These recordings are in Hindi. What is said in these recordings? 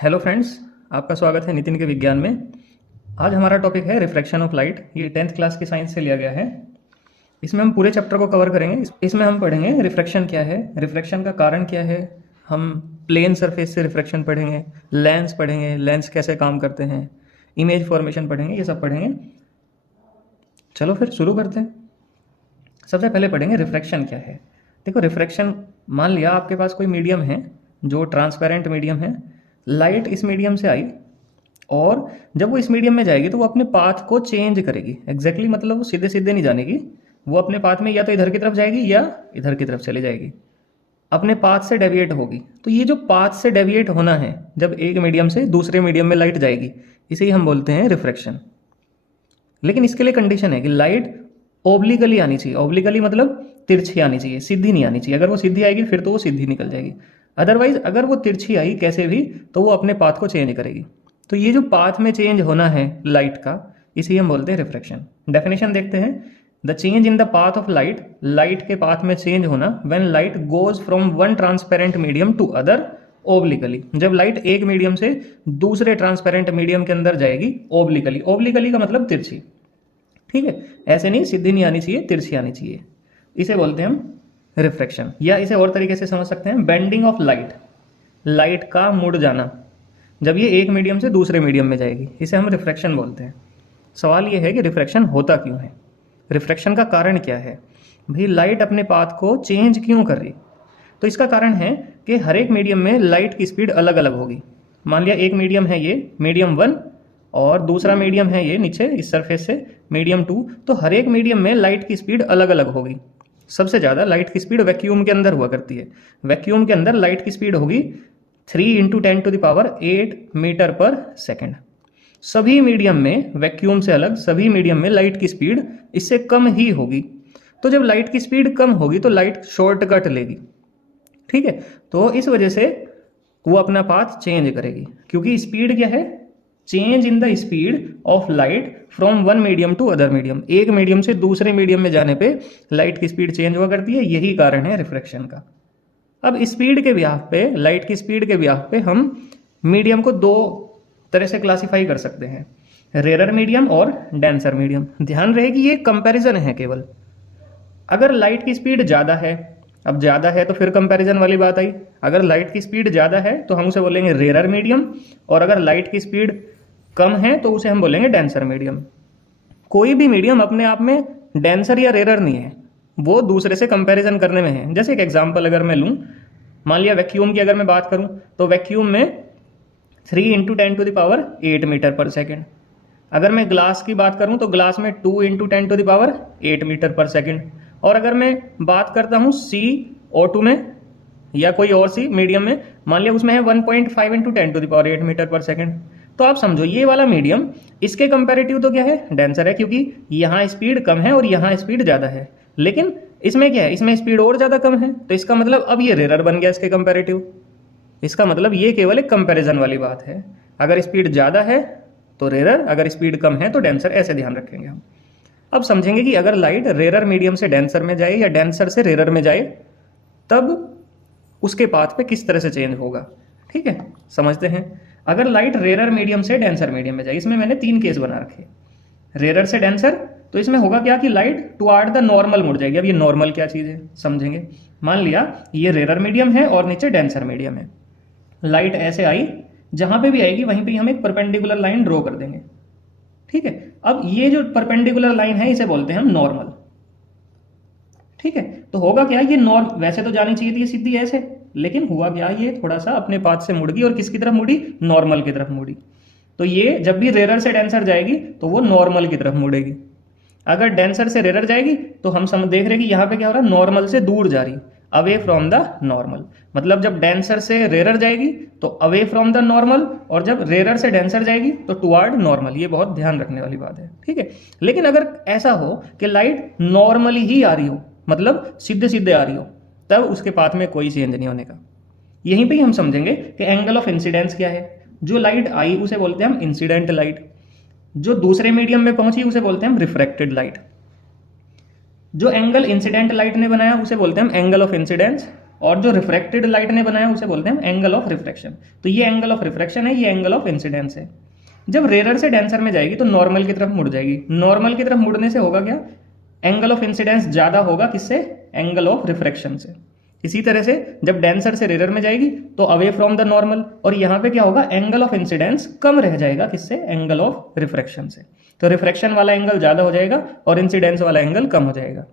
हेलो फ्रेंड्स, आपका स्वागत है नितिन के विज्ञान में। आज हमारा टॉपिक है रिफ्रैक्शन ऑफ लाइट। ये 10th क्लास की साइंस से लिया गया है। इसमें हम पूरे चैप्टर को कवर करेंगे। इसमें हम पढ़ेंगे रिफ्रैक्शन क्या है, रिफ्रैक्शन का कारण क्या है, हम प्लेन सरफेस से रिफ्रैक्शन पढ़ेंगे, लेंस कैसे काम करते हैं, इमेज फॉर्मेशन पढ़ेंगे, ये सब पढ़ेंगे। चलो फिर शुरू करते हैं। सबसे पहले पढ़ेंगे रिफ्रैक्शन क्या है। देखो, रिफ्रैक्शन, मान लिया आपके पास कोई मीडियम है जो ट्रांसपेरेंट मीडियम है। लाइट इस मीडियम से आई और जब वो इस मीडियम में जाएगी तो वो अपने पाथ को चेंज करेगी। एग्जैक्टली मतलब वो सीधे सीधे नहीं जानेगी, वो अपने पाथ में या तो इधर की तरफ जाएगी या इधर की तरफ चली जाएगी, अपने पाथ से डेविएट होगी। तो ये जो पाथ से डेविएट होना है, जब एक मीडियम से दूसरे मीडियम में लाइट जाएगी, इसे ही हम बोलते हैं रिफ्रैक्शन। लेकिन इसके लिए कंडीशन है कि लाइट ओब्लिकली आनी चाहिए। ओब्लिकली मतलब तिरछी आनी चाहिए, सीधी नहीं आनी चाहिए। अगर वो सीधी आएगी फिर तो वो सीधी निकल जाएगी। अदरवाइज अगर वो तिरछी आई कैसे भी, तो वो अपने पाथ को चेंज करेगी। तो ये जो पाथ में चेंज होना है लाइट का, इसे हम बोलते हैं रिफ्रैक्शन। डेफिनेशन देखते हैं। The change in the path of light, light के पाथ में चेंज होना when light goes from one transparent medium to other obliquely. जब लाइट एक मीडियम से दूसरे ट्रांसपेरेंट मीडियम के अंदर जाएगी ओब्लिकली। ओब्लिकली का मतलब तिरछी, ठीक है। ऐसे नहीं, सीधी नहीं आनी चाहिए, तिरछी आनी चाहिए। इसे बोलते हैं हम रिफ्रैक्शन। या इसे और तरीके से समझ सकते हैं, बेंडिंग ऑफ लाइट, लाइट का मुड़ जाना जब ये एक मीडियम से दूसरे मीडियम में जाएगी, इसे हम रिफ्रैक्शन बोलते हैं। सवाल ये है कि रिफ्रैक्शन होता क्यों है, रिफ्रैक्शन का कारण क्या है। भाई लाइट अपने पाथ को चेंज क्यों कर रही, तो इसका कारण है कि हर एक मीडियम में लाइट की स्पीड अलग अलग होगी। मान लिया एक मीडियम है ये मीडियम 1 और दूसरा मीडियम है ये नीचे इस सरफेस से मीडियम 2, तो हर एक मीडियम में लाइट की स्पीड अलग अलग होगी। सबसे ज़्यादा लाइट की स्पीड वैक्यूम के अंदर हुआ करती है। वैक्यूम के अंदर लाइट की स्पीड होगी 3 × 10⁸ मीटर पर सेकेंड। सभी मीडियम में, वैक्यूम से अलग सभी मीडियम में लाइट की स्पीड इससे कम ही होगी। तो जब लाइट की स्पीड कम होगी तो लाइट शॉर्टकट लेगी, ठीक है। तो इस वजह से वो अपना पाथ चेंज करेगी, क्योंकि स्पीड क्या है, change in the speed of light from one medium to other medium. एक मीडियम से दूसरे मीडियम में जाने पे लाइट की स्पीड चेंज हुआ करती है, यही कारण है रिफ्रैक्शन का। अब स्पीड के ब्याह पे, लाइट की स्पीड के ब्याह पे हम मीडियम को दो तरह से क्लासीफाई कर सकते हैं, रेयर मीडियम और डेंसर मीडियम। ध्यान रहे कि ये कंपैरिजन है केवल। अगर लाइट की स्पीड ज़्यादा है, अब ज़्यादा है तो फिर कंपैरिजन वाली बात आई। अगर लाइट की स्पीड ज़्यादा है तो हम उसे बोलेंगे रेयर मीडियम, और अगर लाइट की स्पीड कम है तो उसे हम बोलेंगे डेंसर मीडियम। कोई भी मीडियम अपने आप में डेंसर या रेयर नहीं है, वो दूसरे से कंपैरिजन करने में है। जैसे एक एग्जांपल अगर मैं लूँ, मान लिया वैक्यूम की अगर मैं बात करूँ तो वैक्यूम में 3 × 10⁸ मीटर पर सेकेंड। अगर मैं ग्लास की बात करूँ तो ग्लास में 2 × 10⁸ मीटर पर सेकेंड। और अगर मैं बात करता हूँ CO2 में या कोई और सी मीडियम में, मान लिया उसमें है 1.5 × 10⁸ मीटर पर सेकेंड। तो आप समझो ये वाला मीडियम इसके कंपैरेटिव तो क्या है, डेंसर है, क्योंकि यहाँ स्पीड कम है और यहाँ स्पीड ज़्यादा है। लेकिन इसमें क्या है, इसमें स्पीड और ज़्यादा कम है, तो इसका मतलब अब ये रेयर बन गया इसके कंपैरेटिव। इसका मतलब ये केवल एक कंपैरिजन वाली बात है। अगर स्पीड ज़्यादा है तो रेयर, अगर स्पीड कम है तो डेंसर, ऐसे ध्यान रखेंगे हम। अब समझेंगे कि अगर लाइट रेयर मीडियम से डेंसर में जाए या डेंसर से रेयर में जाए, तब उसके पाथ पे किस तरह से चेंज होगा, ठीक है। समझते हैं। अगर लाइट रेयर मीडियम से डेंसर मीडियम में जाए, इसमें मैंने 3 केस बना रखे। रेयर से डेंसर, तो इसमें होगा क्या कि लाइट टुवार्ड द नॉर्मल मुड़ जाएगी। अब ये नॉर्मल क्या चीज़ है समझेंगे। मान लिया ये रेयर मीडियम है और नीचे डेंसर मीडियम है। लाइट ऐसे आई, जहां पे भी आएगी वहीं पे हम एक परपेंडिकुलर लाइन ड्रॉ कर देंगे, ठीक है। अब ये जो परपेंडिकुलर लाइन है इसे बोलते हैं हम नॉर्मल, ठीक है। तो होगा क्या, ये नॉर्म वैसे तो जानी चाहिए थी सीधी ऐसे, लेकिन हुआ क्या, ये थोड़ा सा अपने पाथ से मुड़ गई और किसकी तरफ मुड़ी, नॉर्मल की तरफ मुड़ी। तो ये जब भी रेयर से डेंसर जाएगी तो वो नॉर्मल की तरफ मुड़ेगी। अगर डेंसर से रेयर जाएगी तो हम देख रहे हैं कि यहाँ पे क्या हो रहा है, नॉर्मल से दूर जा रही, अवे फ्रॉम द नॉर्मल। मतलब जब डेंसर से रेयर जाएगी तो अवे फ्रॉम द नॉर्मल, और जब रेयर से डेंसर जाएगी तो टुवार्ड नॉर्मल। ये बहुत ध्यान रखने वाली बात है, ठीक है। लेकिन अगर ऐसा हो कि लाइट नॉर्मली ही आ रही हो, मतलब सीधे सीधे आ रही हो, तब उसके पाथ में कोई चेंज नहीं होने का। यहीं पे ही हम समझेंगे कि एंगल ऑफ इंसिडेंस क्या है। जो लाइट आई उसे बोलते हैं हम इंसिडेंट लाइट, जो दूसरे मीडियम में पहुंची उसे बोलते हैं हम रिफ्रैक्टेड लाइट। जो एंगल इंसिडेंट लाइट ने बनाया उसे बोलते हैं हम एंगल ऑफ इंसिडेंस, और जो रिफ्रैक्टेड लाइट ने बनाया उसे बोलते हैं एंगल ऑफ रिफ्रैक्शन। तो ये एंगल ऑफ रिफ्रैक्शन है, ये एंगल ऑफ इंसिडेंस है। जब रेयर से डेंसर में जाएगी तो नॉर्मल की तरफ मुड़ जाएगी। नॉर्मल की तरफ मुड़ने से होगा क्या, एंगल ऑफ इंसिडेंस ज्यादा होगा किससे, एंगल ऑफ रिफ्रैक्शन से। इसी तरह से जब डेंसर से रेयर में जाएगी तो अवे फ्रॉम द नॉर्मल, और यहां पे क्या होगा, एंगल ऑफ इंसिडेंस कम रह जाएगा किससे, एंगल ऑफ रिफ्रैक्शन से। तो रिफ्रैक्शन वाला एंगल ज्यादा हो जाएगा और इंसिडेंस वाला एंगल कम हो जाएगा।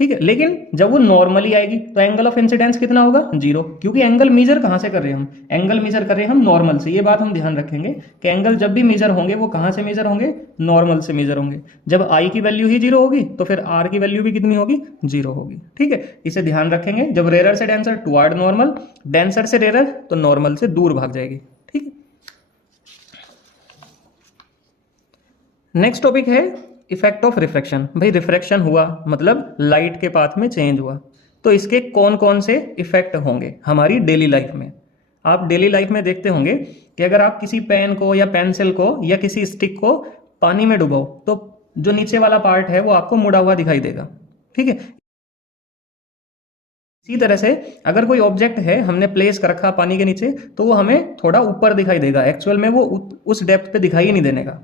ठीक है, लेकिन जब वो नॉर्मली आएगी तो एंगल ऑफ इंसिडेंस कितना होगा, 0, क्योंकि एंगल मेजर कहां से कर रहे हैं हम, एंगल मेजर कर रहे हैं हम नॉर्मल से। ये बात हम ध्यान रखेंगे कि एंगल जब भी मेजर होंगे वो कहां से मेजर होंगे, नॉर्मल से मेजर होंगे। जब आई की वैल्यू ही 0 होगी तो फिर आर की वैल्यू भी कितनी होगी, 0 होगी। ठीक है, इसे ध्यान रखेंगे। जब रेयर से डेंसर टुवर्ड नॉर्मल, डेंसर से रेयर तो नॉर्मल से दूर भाग जाएगी। ठीक है, नेक्स्ट टॉपिक है इफेक्ट ऑफ रिफ्रैक्शन। भाई रिफ्रैक्शन हुआ मतलब लाइट के पाथ में चेंज हुआ, तो इसके कौन कौन से इफेक्ट होंगे हमारी डेली लाइफ में। आप डेली लाइफ में देखते होंगे कि अगर आप किसी पेन को या पेंसिल को या किसी स्टिक को पानी में डुबाओ तो जो नीचे वाला पार्ट है वो आपको मुड़ा हुआ दिखाई देगा। ठीक है, इसी तरह से अगर कोई ऑब्जेक्ट है हमने प्लेस कर रखा पानी के नीचे तो वो हमें थोड़ा ऊपर दिखाई देगा, एक्चुअल में वो उस डेप्थ पे दिखाई ही नहीं देने का।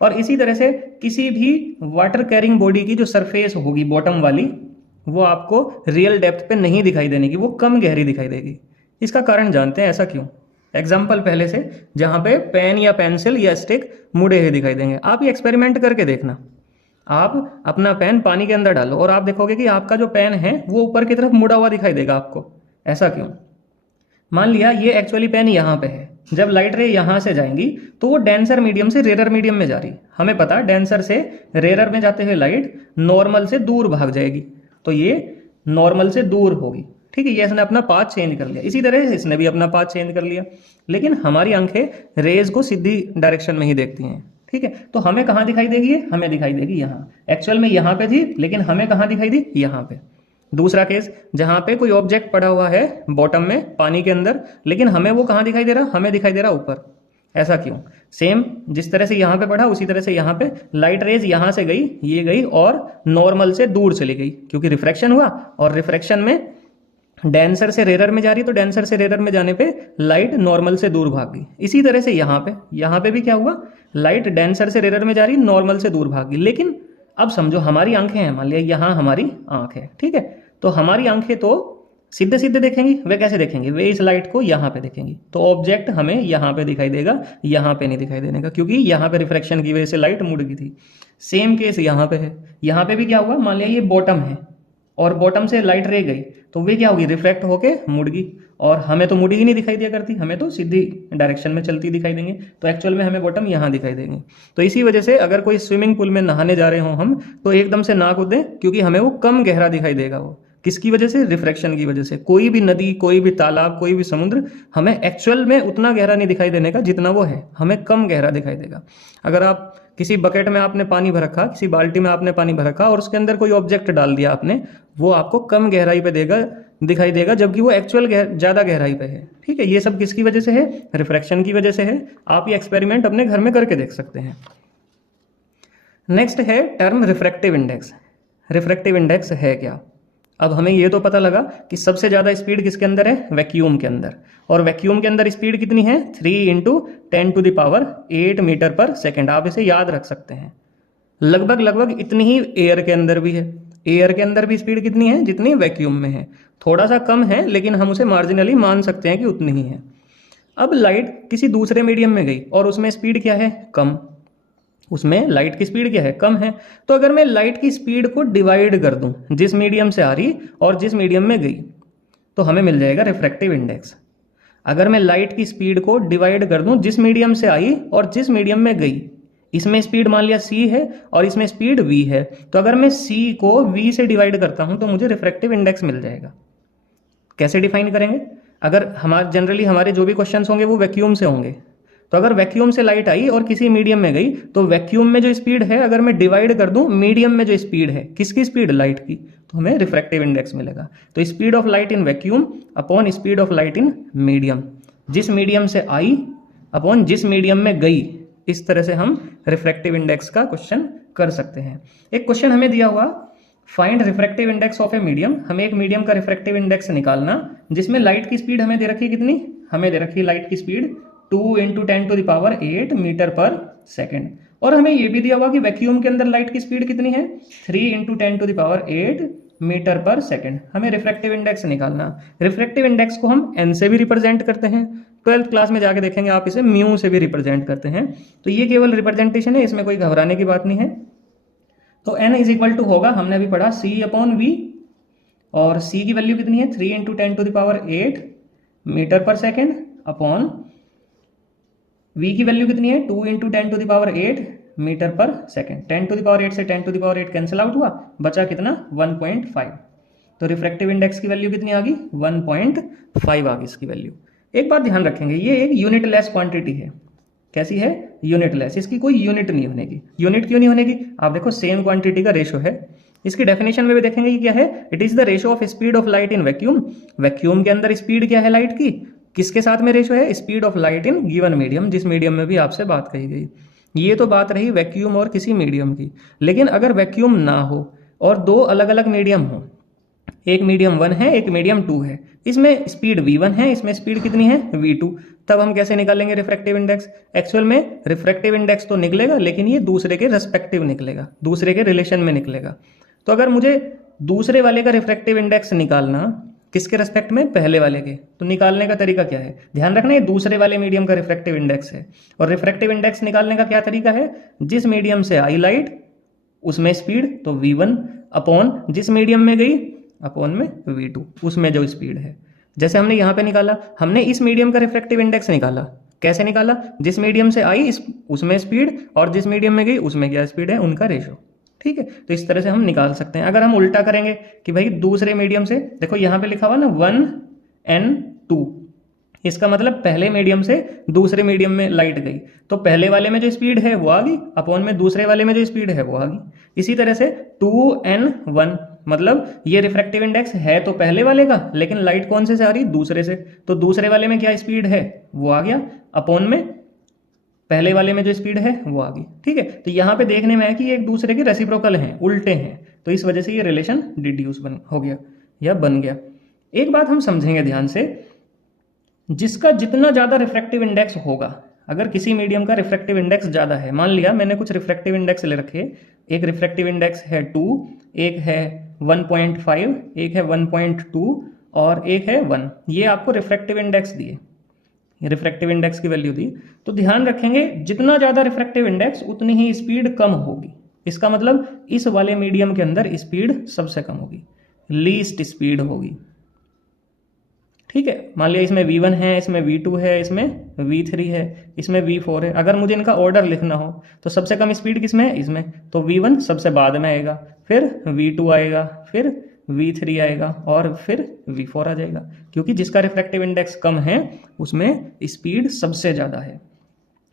और इसी तरह से किसी भी वाटर कैरिंग बॉडी की जो सरफेस होगी बॉटम वाली, वो आपको रियल डेप्थ पे नहीं दिखाई देने की, वो कम गहरी दिखाई देगी। इसका कारण जानते हैं ऐसा क्यों। एग्जाम्पल पहले से, जहां पे पेन या पेंसिल या स्टिक मुड़े हुए दिखाई देंगे। आप ये एक्सपेरिमेंट करके देखना, आप अपना पेन पानी के अंदर डालो और आप देखोगे कि आपका जो पेन है वो ऊपर की तरफ मुड़ा हुआ दिखाई देगा आपको। ऐसा क्यों, मान लिया ये एक्चुअली पेन यहाँ पे है, जब लाइट रे यहां से जाएंगी तो वो डेंसर मीडियम से रेयर मीडियम में जा रही। हमें पता है डेंसर से रेयर में जाते हुए लाइट नॉर्मल से दूर भाग जाएगी, तो ये नॉर्मल से दूर होगी। ठीक है, ये इसने अपना पाथ चेंज कर लिया। इसी तरह इसने भी अपना पाथ चेंज कर लिया, लेकिन हमारी आंखें रेज को सीधी डायरेक्शन में ही देखती हैं। ठीक है, तो हमें कहाँ दिखाई देगी, हमें दिखाई देगी यहाँ। एक्चुअल में यहाँ पे थी लेकिन हमें कहाँ दिखाई दी, यहाँ पे। दूसरा केस, जहां पे कोई ऑब्जेक्ट पड़ा हुआ है बॉटम में पानी के अंदर, लेकिन हमें वो कहां दिखाई दे रहा, हमें दिखाई दे रहा ऊपर। ऐसा क्यों, सेम जिस तरह से यहां पे पड़ा उसी तरह से यहां पे लाइट रेज यहां से गई, ये गई और नॉर्मल से दूर चली गई, क्योंकि रिफ्रैक्शन हुआ। और रिफ्रैक्शन में डेंसर से रेयर में जा रही तो डेंसर से रेयर में जाने पे लाइट नॉर्मल से दूर भाग गई। इसी तरह से यहाँ पे भी क्या हुआ, लाइट डेंसर से रेयर में जा रही, नॉर्मल से दूर भाग गई। लेकिन अब समझो हमारी आंखें हैं, मान लिया यहाँ हमारी आंख है। ठीक है, तो हमारी आंखें तो सीधे सीधे देखेंगी, वे कैसे देखेंगी, वे इस लाइट को यहाँ पे देखेंगी, तो ऑब्जेक्ट हमें यहाँ पे दिखाई देगा, यहाँ पे नहीं दिखाई देने का, क्योंकि यहाँ पे रिफ्रैक्शन की वजह से लाइट मुड़ गई थी। सेम केस यहाँ पे है, यहाँ पे भी क्या हुआ, मान लिया ये बॉटम है और बॉटम से लाइट रे गई तो वे क्या होगी, रिफ्रैक्ट होके मुड़ गई, और हमें तो मुड़ी ही नहीं दिखाई दिया करती, हमें तो सीधी डायरेक्शन में चलती दिखाई देंगे, तो एक्चुअल में हमें बॉटम यहाँ दिखाई देंगे। तो इसी वजह से अगर कोई स्विमिंग पूल में नहाने जा रहे हो हम, तो एकदम से ना कूदें, क्योंकि हमें वो कम गहरा दिखाई देगा। वो किसकी वजह से, रिफ्रैक्शन की वजह से। कोई भी नदी, कोई भी तालाब, कोई भी समुद्र हमें एक्चुअल में उतना गहरा नहीं दिखाई देने का जितना वो है, हमें कम गहरा दिखाई देगा। अगर आप किसी बकेट में आपने पानी भर रखा, किसी बाल्टी में आपने पानी भर रखा और उसके अंदर कोई ऑब्जेक्ट डाल दिया आपने, वो आपको कम गहराई पे दिखाई देगा, जबकि वो एक्चुअल ज्यादा गहराई पे है। ठीक है, ये सब किसकी वजह से है, रिफ्रैक्शन की वजह से है। आप ये एक्सपेरिमेंट अपने घर में करके देख सकते हैं। नेक्स्ट है term refractive index. Refractive index है क्या, अब हमें ये तो पता लगा कि सबसे ज्यादा स्पीड किसके अंदर है, वैक्यूम के अंदर। और वैक्यूम के अंदर स्पीड कितनी है, 3 × 10⁸ मीटर पर सेकेंड। आप इसे याद रख सकते हैं। लगभग इतनी ही एयर के अंदर भी है। एयर के अंदर भी स्पीड कितनी है, जितनी वैक्यूम में है। थोड़ा सा कम है लेकिन हम उसे मार्जिनली मान सकते हैं कि उतनी ही है। अब लाइट किसी दूसरे मीडियम में गई और उसमें स्पीड क्या है, कम। उसमें लाइट की स्पीड क्या है, कम है। तो अगर मैं लाइट की स्पीड को डिवाइड कर दूं, जिस मीडियम से आ रही और जिस मीडियम में गई, तो हमें मिल जाएगा रिफ्रैक्टिव इंडेक्स। अगर मैं लाइट की स्पीड को डिवाइड कर दूं, जिस मीडियम से आई और जिस मीडियम में गई, इसमें स्पीड मान लिया c है और इसमें स्पीड v है, तो अगर मैं c को v से डिवाइड करता हूं तो मुझे रिफ्रैक्टिव इंडेक्स मिल जाएगा। कैसे डिफाइन करेंगे, अगर जनरली हमारे जो भी क्वेश्चंस होंगे वो वैक्यूम से होंगे, तो अगर वैक्यूम से लाइट आई और किसी मीडियम में गई, तो वैक्यूम में जो स्पीड है अगर मैं डिवाइड कर दूं मीडियम में जो स्पीड है, किसकी स्पीड, लाइट की, तो हमें रिफ्रैक्टिव इंडेक्स मिलेगा। तो speed of light in vacuum upon speed of light in medium, जिस मीडियम से आई अपॉन जिस मीडियम में गई, इस तरह से हम रिफ्रैक्टिव इंडेक्स का क्वेश्चन कर सकते हैं। एक क्वेश्चन हमें दिया हुआ find refractive index of a medium, हमें एक मीडियम का रिफ्रैक्टिव इंडेक्स निकालना जिसमें लाइट की स्पीड हमें दे रखी है कितनी, हमें दे रखी है लाइट की स्पीड 2 × 10⁸ मीटर पर सेकेंड, और हमें यह भी दिया हुआ कि वैक्यूम के अंदर लाइट की स्पीड कितनी है 3 × 10⁸ मीटर पर सेकेंड। हमें रिफ्रैक्टिव इंडेक्स निकालना। रिफ्रैक्टिव इंडेक्स को हम एन से भी रिप्रेजेंट करते हैं, 12th क्लास में जाके देखेंगे आप इसे म्यू से भी रिप्रेजेंट करते हैं। तो ये केवल रिप्रेजेंटेशन है, इसमें कोई घबराने की बात नहीं है। तो n इज इक्वल टू होगा, हमने अभी पढ़ा C/V, और C की वैल्यू कितनी है 3 × 10⁸ मीटर पर सेकेंड अपॉन V की वैल्यू कितनी है 2 × 10⁸ मीटर पर सेकेंड। 10⁸ से 10⁸ कैंसिल आउट हुआ, बचा कितना 1.5। तो रिफ्रैक्टिव इंडेक्स की वैल्यू कितनी आ गई 1.5 आ गई इसकी वैल्यू। एक बात ध्यान रखेंगे, ये एक यूनिटलेस क्वांटिटी है। कैसी है, यूनिटलेस, इसकी कोई यूनिट नहीं होनेगी। यूनिट क्यों नहीं होनेगी, आप देखो सेम क्वांटिटी का रेशो है। इसकी डेफिनेशन में भी देखेंगे कि क्या है, it is the ratio of speed of light in vacuum. Vacuum के अंदर स्पीड क्या है लाइट की, किसके साथ में रेशो है, speed of light in given medium, जिस मीडियम में भी आपसे बात कही गई। ये तो बात रही वैक्यूम और किसी मीडियम की। लेकिन अगर वैक्यूम ना हो और दो अलग अलग मीडियम हो, एक मीडियम 1 है एक मीडियम 2 है, इसमें स्पीड v1 है इसमें स्पीड कितनी है v2, तब हम कैसे निकालेंगे रिफ्रैक्टिव इंडेक्स। एक्चुअल में रिफ्रैक्टिव इंडेक्स तो निकलेगा लेकिन ये दूसरे के रेस्पेक्टिव निकलेगा, दूसरे के रिलेशन में निकलेगा। तो अगर मुझे दूसरे वाले का रिफ्रैक्टिव इंडेक्स निकालना, किसके रेस्पेक्ट में, पहले वाले के, तो निकालने का तरीका क्या है, ध्यान रखना ये दूसरे वाले मीडियम का रिफ्रैक्टिव इंडेक्स है। और रिफ्रैक्टिव इंडेक्स निकालने का क्या तरीका है, जिस मीडियम से आई लाइट उसमें स्पीड तो v1 अपॉन जिस मीडियम में गई अपॉन में v2, उसमें जो स्पीड है। जैसे हमने यहाँ पे निकाला, हमने इस मीडियम का रिफ्रैक्टिव इंडेक्स निकाला। कैसे निकाला, जिस मीडियम से आई उसमें स्पीड और जिस मीडियम में गई उसमें क्या स्पीड है, उनका रेशो। ठीक है, तो इस तरह से हम निकाल सकते हैं। अगर हम उल्टा करेंगे कि भाई दूसरे मीडियम से, देखो यहाँ पे लिखा हुआ ना 1n2, इसका मतलब पहले मीडियम से दूसरे मीडियम में लाइट गई तो पहले वाले में जो स्पीड है वो आ गई अपॉन में दूसरे वाले में जो स्पीड है वो आ गई। इसी तरह से 2n1, मतलब ये रिफ्रैक्टिव इंडेक्स है तो पहले वाले का, लेकिन लाइट कौन से आ रही, दूसरे से, तो दूसरे वाले में क्या स्पीड है वो आ गया अपॉन में पहले वाले में जो स्पीड है वो आ गई। ठीक है, तो यहाँ पे देखने में है कि ये एक दूसरे के रेसिप्रोकल हैं, उल्टे हैं, तो इस वजह से ये रिलेशन डिड्यूस हो गया या बन गया। एक बात हम समझेंगे ध्यान से, जिसका जितना ज़्यादा रिफ्रैक्टिव इंडेक्स होगा, अगर किसी मीडियम का रिफ्रैक्टिव इंडेक्स ज़्यादा है, मान लिया मैंने कुछ रिफ्रैक्टिव इंडेक्स ले रखे, एक रिफ्रैक्टिव इंडेक्स है 2, एक है 1.5, एक है 1.2 और एक है 1, ये आपको रिफ्रैक्टिव इंडेक्स दिए, रिफ्रैक्टिव इंडेक्स की वैल्यू दी। तो ध्यान रखेंगे जितना ज़्यादा रिफ्रैक्टिव इंडेक्स उतनी ही स्पीड कम होगी। इसका मतलब इस वाले मीडियम के अंदर स्पीड सबसे कम होगी, लीस्ट स्पीड होगी। ठीक है, मान लिया इसमें v1 है, इसमें v2 है, इसमें v3 है, इसमें v4 है। अगर मुझे इनका ऑर्डर लिखना हो तो सबसे कम स्पीड किसमें है, इसमें, तो v1 सबसे बाद में आएगा, फिर v2 आएगा, फिर v3 आएगा और फिर v4 आ जाएगा, क्योंकि जिसका रिफ्रैक्टिव इंडेक्स कम है उसमें स्पीड सबसे ज़्यादा है,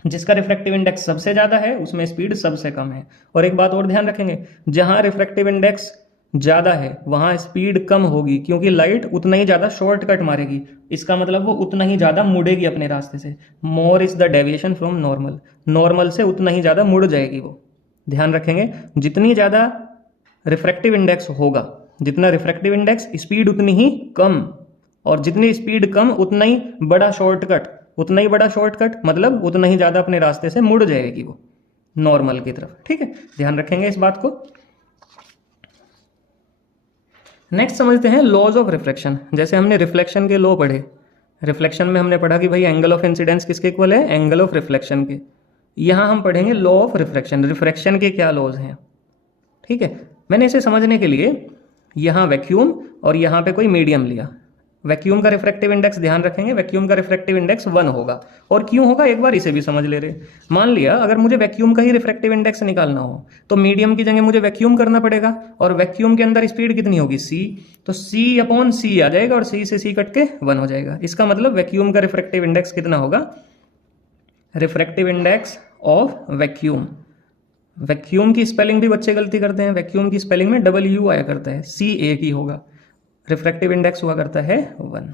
जिसका रिफ्रैक्टिव इंडेक्स सबसे ज़्यादा है उसमें स्पीड सबसे कम है। और एक बात और ध्यान रखेंगे, जहाँ रिफ्रैक्टिव इंडेक्स ज़्यादा है वहाँ स्पीड कम होगी, क्योंकि लाइट उतना ही ज़्यादा शॉर्टकट मारेगी, इसका मतलब वो उतना ही ज़्यादा मुड़ेगी अपने रास्ते से। मोर is the deviation from normal, normal से उतना ही ज़्यादा मुड़ जाएगी वो। ध्यान रखेंगे, जितनी ज़्यादा रिफ्रैक्टिव इंडेक्स होगा, जितना रिफ्रैक्टिव इंडेक्स स्पीड उतनी ही कम, और जितनी स्पीड कम उतना ही बड़ा शॉर्टकट, उतना ही बड़ा शॉर्टकट मतलब उतना ही ज़्यादा अपने रास्ते से मुड़ जाएगी वो नॉर्मल की तरफ। ठीक है, ध्यान रखेंगे इस बात को। नेक्स्ट समझते हैं लॉज ऑफ रिफ्लेक्शन। जैसे हमने रिफ्लेक्शन के लॉ पढ़े, रिफ्लेक्शन में हमने पढ़ा कि भाई एंगल ऑफ इंसिडेंस किसके इक्वल है, एंगल ऑफ रिफ्लेक्शन के। यहाँ हम पढ़ेंगे लॉ ऑफ रिफ्लेक्शन, रिफ्लेक्शन के क्या लॉज हैं। ठीक है, मैंने इसे समझने के लिए यहाँ वैक्यूम और यहाँ पे कोई मीडियम लिया। वैक्यूम का रिफ्रैक्टिव इंडेक्स ध्यान रखेंगे, वैक्यूम का रिफ्रैक्टिव इंडेक्स 1 होगा। और क्यों होगा एक बार इसे भी समझ ले रहे। मान लिया अगर मुझे वैक्यूम का ही रिफ्रैक्टिव इंडेक्स निकालना हो तो मीडियम की जगह मुझे वैक्यूम करना पड़ेगा, और वैक्यूम के अंदर स्पीड कितनी होगी c, तो c/c आ जाएगा और c से c कट के 1 हो जाएगा। इसका मतलब वैक्यूम का रिफ्रैक्टिव इंडेक्स कितना होगा, refractive index of vacuum. Vacuum की स्पेलिंग भी बच्चे गलती करते हैं, वैक्यूम की स्पेलिंग में W आया करता है, C एक ही होगा, रिफ्रैक्टिव इंडेक्स हुआ करता है 1।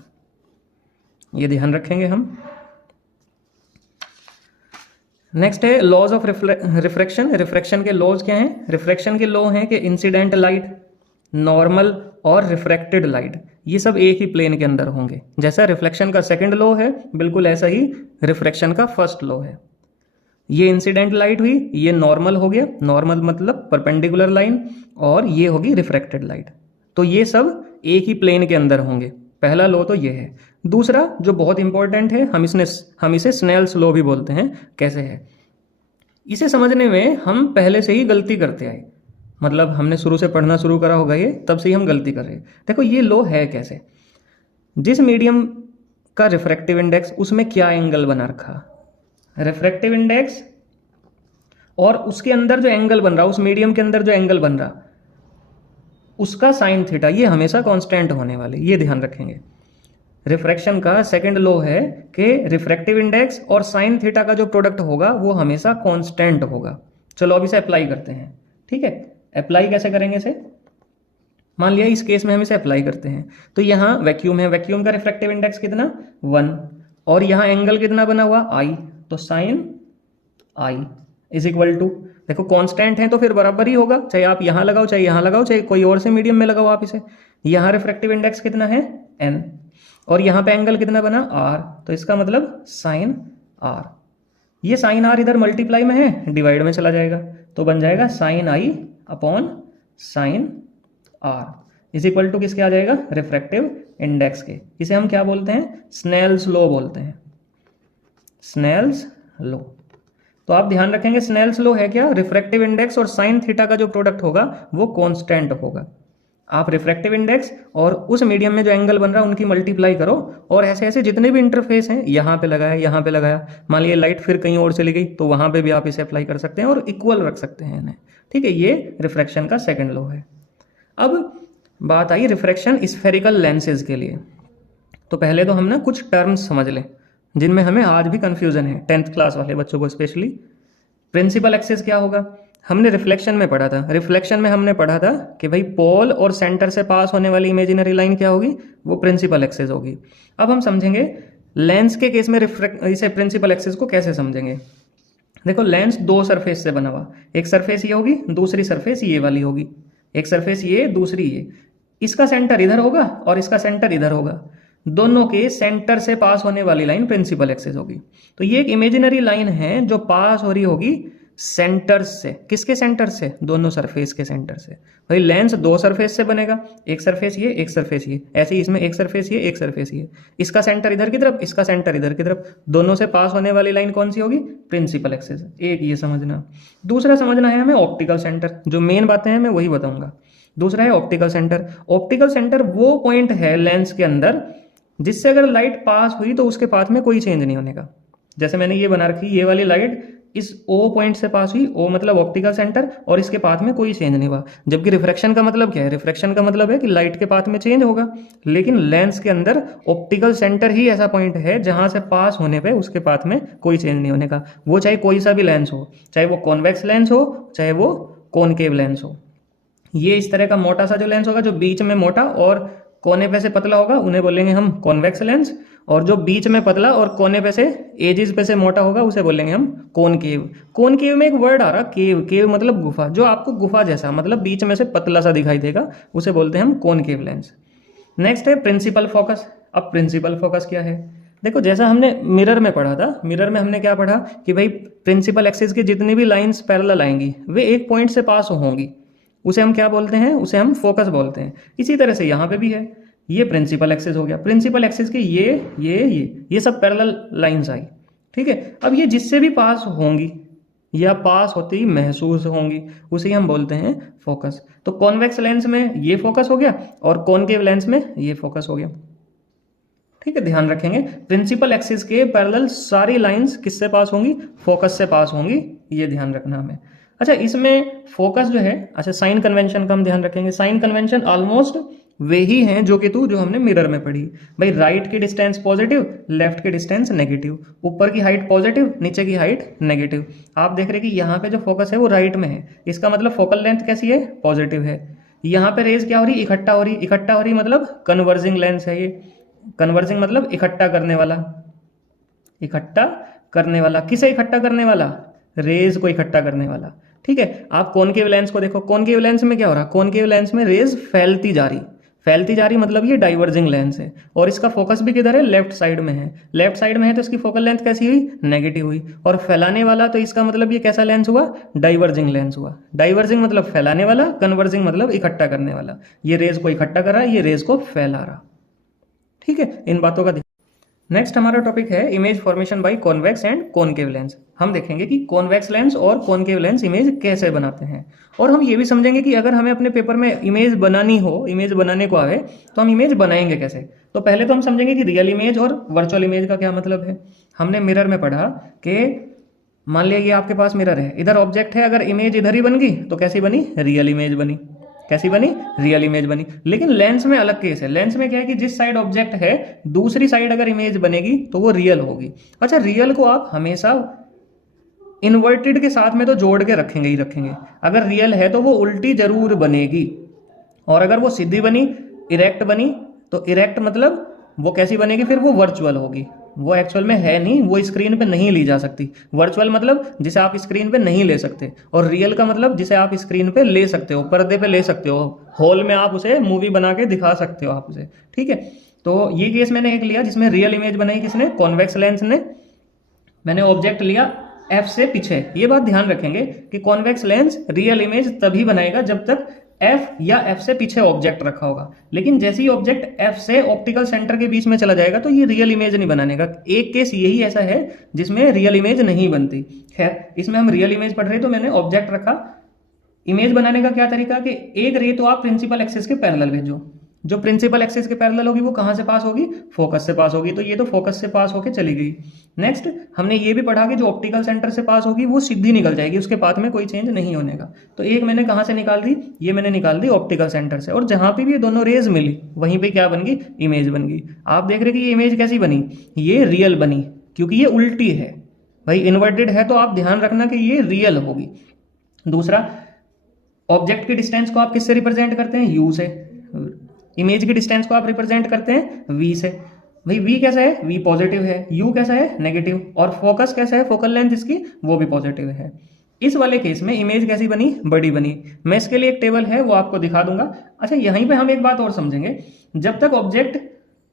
ये ध्यान रखेंगे हम। नेक्स्ट है लॉज ऑफ रिफ्रैक्शन। रिफ्रैक्शन के लॉज क्या हैं, रिफ्रैक्शन के लॉ हैं कि इंसिडेंट लाइट नॉर्मल और रिफ्रैक्टेड लाइट, ये सब एक ही प्लेन के अंदर होंगे। जैसा रिफ्लेक्शन का सेकंड लॉ है, बिल्कुल ऐसा ही रिफ्रैक्शन का फर्स्ट लॉ है। ये इंसिडेंट लाइट हुई, ये नॉर्मल हो गया, नॉर्मल मतलब परपेंडिकुलर लाइन, और ये होगी रिफ्रैक्टेड लाइट। तो ये सब एक ही प्लेन के अंदर होंगे। पहला लॉ तो ये है। दूसरा जो बहुत इंपॉर्टेंट है, हम इसे स्नेल्स लॉ भी बोलते हैं। कैसे है, इसे समझने में हम पहले से ही गलती करते आए, मतलब हमने शुरू से पढ़ना शुरू करा होगा ये, तब से ही हम गलती कर रहे हैं। देखो ये लॉ है कैसे, जिस मीडियम का रिफ्रैक्टिव इंडेक्स, उसमें क्या एंगल बना रखा, रिफ्रैक्टिव इंडेक्स और उसके अंदर जो एंगल बन रहा, उस मीडियम के अंदर जो एंगल बन रहा, उसका साइन थीटा ये हमेशा कांस्टेंट होने वाले, ये ध्यान रखेंगे। रिफ्रैक्शन का सेकंड लॉ है कि रिफ्रैक्टिव इंडेक्स और साइन थीटा का जो प्रोडक्ट होगा वो हमेशा कांस्टेंट होगा। चलो अब इसे अप्लाई करते हैं। ठीक है, अप्लाई कैसे करेंगे इसे, मान लिया इस केस में हम इसे अप्लाई करते हैं, तो यहाँ वैक्यूम है, वैक्यूम का रिफ्रैक्टिव इंडेक्स कितना 1, और यहाँ एंगल कितना बना हुआ I, तो sine I is equal to, देखो कांस्टेंट है तो फिर बराबर ही होगा, चाहे आप यहाँ लगाओ चाहे यहाँ लगाओ चाहे कोई और से मीडियम में लगाओ आप इसे। यहाँ रिफ्रैक्टिव इंडेक्स कितना है n, और यहाँ पे एंगल कितना बना r, तो इसका मतलब साइन r। ये साइन r इधर मल्टीप्लाई में है, डिवाइड में चला जाएगा, तो बन जाएगा sine I upon sine r is equal to किसके आ जाएगा, रिफ्रैक्टिव इंडेक्स के। इसे हम क्या बोलते हैं, स्नेल्स लॉ बोलते हैं, स्नेल्स लॉ। तो आप ध्यान रखेंगे स्नेल्स लॉ है क्या, रिफ्रैक्टिव इंडेक्स और साइन थीटा का जो प्रोडक्ट होगा वो कांस्टेंट होगा। आप रिफ्रैक्टिव इंडेक्स और उस मीडियम में जो एंगल बन रहा है उनकी मल्टीप्लाई करो, और ऐसे ऐसे जितने भी इंटरफेस हैं, यहाँ पे लगाया यहाँ पे लगाया, मान लीजिए लाइट फिर कहीं और चली गई तो वहाँ पे भी आप इसे अप्लाई कर सकते हैं और इक्वल रख सकते हैं इन्हें। ठीक है, ये रिफ्रैक्शन का सेकंड लॉ है। अब बात आई रिफ्रैक्शन स्फेरिकल लेंसेज के लिए। तो पहले तो हम ना कुछ टर्म्स समझ लें जिनमें हमें आज भी कंफ्यूजन है, 10th क्लास वाले बच्चों को स्पेशली। प्रिंसिपल एक्सिस क्या होगा, हमने रिफ्लेक्शन में पढ़ा था। रिफ्लेक्शन में हमने पढ़ा था कि भाई पोल और सेंटर से पास होने वाली इमेजिनरी लाइन क्या होगी, वो प्रिंसिपल एक्सिस होगी। अब हम समझेंगे लेंस के केस में इसे प्रिंसिपल एक्सिस को कैसे समझेंगे। देखो लेंस दो सरफेस से बना हुआ, एक सरफेस ये होगी, दूसरी सरफेस ये वाली होगी, एक सरफेस ये, दूसरी ये। इसका सेंटर इधर होगा और इसका सेंटर इधर होगा, दोनों के सेंटर से पास होने वाली लाइन प्रिंसिपल एक्सिस होगी। तो ये एक इमेजिनरी लाइन है जो पास हो रही होगी सेंटर से, किसके सेंटर से, दोनों सरफेस के सेंटर से। भाई लेंस दो सरफेस से बनेगा, एक सरफेस ये एक सरफेस ये, ऐसे ही इसमें एक सरफेस ये एक सरफेस ये, इसका सेंटर इधर की तरफ इसका सेंटर इधर की तरफ, दोनों से पास होने वाली लाइन कौन सी होगी, प्रिंसिपल एक्सिस। एक ये समझना। दूसरा समझना है हमें ऑप्टिकल सेंटर, जो मेन बातें हैं मैं वही बताऊंगा। दूसरा है ऑप्टिकल सेंटर। ऑप्टिकल सेंटर वो पॉइंट है लेंस के अंदर जिससे अगर लाइट पास हुई तो उसके पाथ में कोई चेंज नहीं होने का। जैसे मैंने ये बना रखी, ये वाली लाइट इस O पॉइंट से पास हुई, O मतलब ऑप्टिकल सेंटर, और इसके पाथ में कोई चेंज नहीं हुआ। जबकि रिफ्रैक्शन का मतलब क्या है, रिफ्रैक्शन का मतलब है कि लाइट के पाथ में चेंज होगा, लेकिन लेंस के अंदर ऑप्टिकल सेंटर ही ऐसा पॉइंट है जहां से पास होने पे उसके पाथ में कोई चेंज नहीं होने का। वो चाहे कोई सा भी लेंस हो, चाहे वो कॉन्वेक्स लेंस हो चाहे वो कॉनकेव लेंस हो। ये इस तरह का मोटा सा जो लेंस होगा, जो बीच में मोटा और कोने पे से पतला होगा, उन्हें बोलेंगे हम कॉन्वेक्स लेंस, और जो बीच में पतला और कोने पे से एजेस पे से मोटा होगा उसे बोलेंगे हम कॉनकेव। कॉनकेव में एक वर्ड आ रहा केव, केव मतलब गुफा, जो आपको गुफा जैसा मतलब बीच में से पतला सा दिखाई देगा उसे बोलते हैं हम कॉनकेव लेंस। नेक्स्ट है प्रिंसिपल फोकस। अब प्रिंसिपल फोकस क्या है, देखो जैसा हमने मिरर में पढ़ा था, मिरर में हमने क्या पढ़ा कि भाई प्रिंसिपल एक्सिस की जितनी भी लाइंस पैरेलल आएंगी वे एक पॉइंट से पास होंगी, उसे हम क्या बोलते हैं, उसे हम फोकस बोलते हैं। इसी तरह से यहाँ पे भी है, ये प्रिंसिपल एक्सिस हो गया, प्रिंसिपल एक्सिस के ये सब पैरेलल लाइंस आई। ठीक है, अब ये जिससे भी पास होंगी या पास होती महसूस होंगी उसे हम बोलते हैं फोकस। तो कॉन्वेक्स लेंस में ये फोकस हो गया और कॉनकेव लेंस में ये फोकस हो गया। ठीक है, ध्यान रखेंगे प्रिंसिपल एक्सिस के पैरेलल सारी लाइंस किससे पास होंगी, फोकस से पास होंगी, ये ध्यान रखना हमें। अच्छा, इसमें फोकस जो है, अच्छा साइन कन्वेंशन का हम ध्यान रखेंगे। साइन कन्वेंशन ऑलमोस्ट वे ही हैं जो हमने मिरर में पढ़ी। भाई राइट की डिस्टेंस पॉजिटिव, लेफ्ट की डिस्टेंस नेगेटिव, ऊपर की हाइट पॉजिटिव, नीचे की हाइट नेगेटिव। आप देख रहे हैं कि यहाँ पे जो फोकस है वो राइट में है, इसका मतलब फोकल लेंथ कैसी है, पॉजिटिव है। यहाँ पे रेज क्या हो रही, इकट्ठा हो रही, इकट्ठा हो रही मतलब कन्वर्जिंग लेंस है ये। कन्वर्जिंग मतलब इकट्ठा करने वाला, इकट्ठा करने वाला, किसे इकट्ठा करने वाला, रेज को इकट्ठा करने वाला। ठीक है, आप कॉनकेव लेंस को देखो, कॉनकेव लेंस में क्या हो रहा है, कॉनकेव लेंस में रेज फैलती जा रही मतलब ये डाइवर्जिंग लेंस है, और इसका फोकस भी किधर है, लेफ्ट साइड में है। लेफ्ट साइड में है तो इसकी फोकल लेंथ कैसी हुई, नेगेटिव हुई। और फैलाने वाला, तो इसका मतलब ये कैसा लेंस हुआ, डाइवर्जिंग लेंस हुआ। डाइवर्जिंग मतलब फैलाने वाला, कन्वर्जिंग मतलब इकट्ठा करने वाला। ये रेज को इकट्ठा कर रहा है, ये रेज को फैला रहा। ठीक है, इन बातों का। नेक्स्ट हमारा टॉपिक है image formation by convex and concave lens. हम देखेंगे कि कॉन्वेक्स लेंस और कॉनकेव लेंस इमेज कैसे बनाते हैं, और हम ये भी समझेंगे कि अगर हमें अपने पेपर में इमेज बनानी हो, इमेज बनाने को आवे, तो हम इमेज बनाएंगे कैसे। तो पहले तो हम समझेंगे कि रियल इमेज और वर्चुअल इमेज का क्या मतलब है। हमने मिरर में पढ़ा कि मान लिया ये आपके पास मिरर है, इधर ऑब्जेक्ट है, अगर इमेज इधर ही बन गई तो कैसी बनी, रियल इमेज बनी। कैसी बनी, रियल इमेज बनी। लेकिन लेंस में अलग केस है। लेंस में क्या है कि जिस साइड ऑब्जेक्ट है, दूसरी साइड अगर इमेज बनेगी तो वो रियल होगी। अच्छा, रियल को आप हमेशा इन्वर्टेड के साथ में तो जोड़ के रखेंगे ही रखेंगे। अगर रियल है तो वो उल्टी जरूर बनेगी, और अगर वो सीधी बनी, इरेक्ट बनी, तो इरेक्ट मतलब वो कैसी बनेगी, फिर वो वर्चुअल होगी। वो एक्चुअल में है नहीं, वो स्क्रीन पे नहीं ली जा सकती। वर्चुअल मतलब जिसे आप स्क्रीन पे नहीं ले सकते, और रियल का मतलब जिसे आप स्क्रीन पे ले सकते हो, पर्दे पे ले सकते हो, हॉल में आप उसे मूवी बना के दिखा सकते हो आप उसे। ठीक है, तो ये केस मैंने एक लिया जिसमें रियल इमेज बनाई किसने, कॉन्वेक्स लेंस ने। मैंने ऑब्जेक्ट लिया एफ से पीछे। ये बात ध्यान रखेंगे कि कॉन्वेक्स लेंस रियल इमेज तभी बनाएगा जब तक एफ या एफ से पीछे ऑब्जेक्ट रखा होगा। लेकिन जैसे ही ऑब्जेक्ट एफ से ऑप्टिकल सेंटर के बीच में चला जाएगा तो ये रियल इमेज नहीं बनाने का। एक केस यही ऐसा है जिसमें रियल इमेज नहीं बनती। खैर, इसमें हम रियल इमेज पढ़ रहे, तो मैंने ऑब्जेक्ट रखा। इमेज बनाने का क्या तरीका कि एक रे तो आप प्रिंसिपल एक्सिस के पैरेलल भेजो। जो प्रिंसिपल एक्सिस के पैरेलल होगी वो कहां से पास होगी, फोकस से पास होगी। तो ये तो फोकस से पास होके चली गई। नेक्स्ट हमने ये भी पढ़ा कि जो ऑप्टिकल सेंटर से पास होगी वो सीधी निकल जाएगी, उसके पाथ में कोई चेंज नहीं होने का। तो एक मैंने कहां से निकाल दी, ये मैंने निकाल दी ऑप्टिकल सेंटर से, और जहां पे भी ये दोनों रेज मिली वहीं पे क्या बन गई, इमेज बन गई। आप देख रहे कि ये इमेज कैसी बनी, ये रियल बनी, क्योंकि ये उल्टी है। भाई इन्वर्टेड है तो आप ध्यान रखना कि ये रियल होगी। दूसरा, ऑब्जेक्ट की डिस्टेंस को आप किससे रिप्रेजेंट करते हैं, यू से। इमेज की डिस्टेंस को आप रिप्रेजेंट करते हैं वी से। भाई वी कैसा है, वी पॉजिटिव है, यू कैसा है, नेगेटिव, और फोकस कैसा है, फोकल लेंथ इसकी वो भी पॉजिटिव है। इस वाले केस में इमेज कैसी बनी, बड़ी बनी। मैं इसके लिए एक टेबल है वो आपको दिखा दूंगा। अच्छा, यहीं पे हम एक बात और समझेंगे, जब तक ऑब्जेक्ट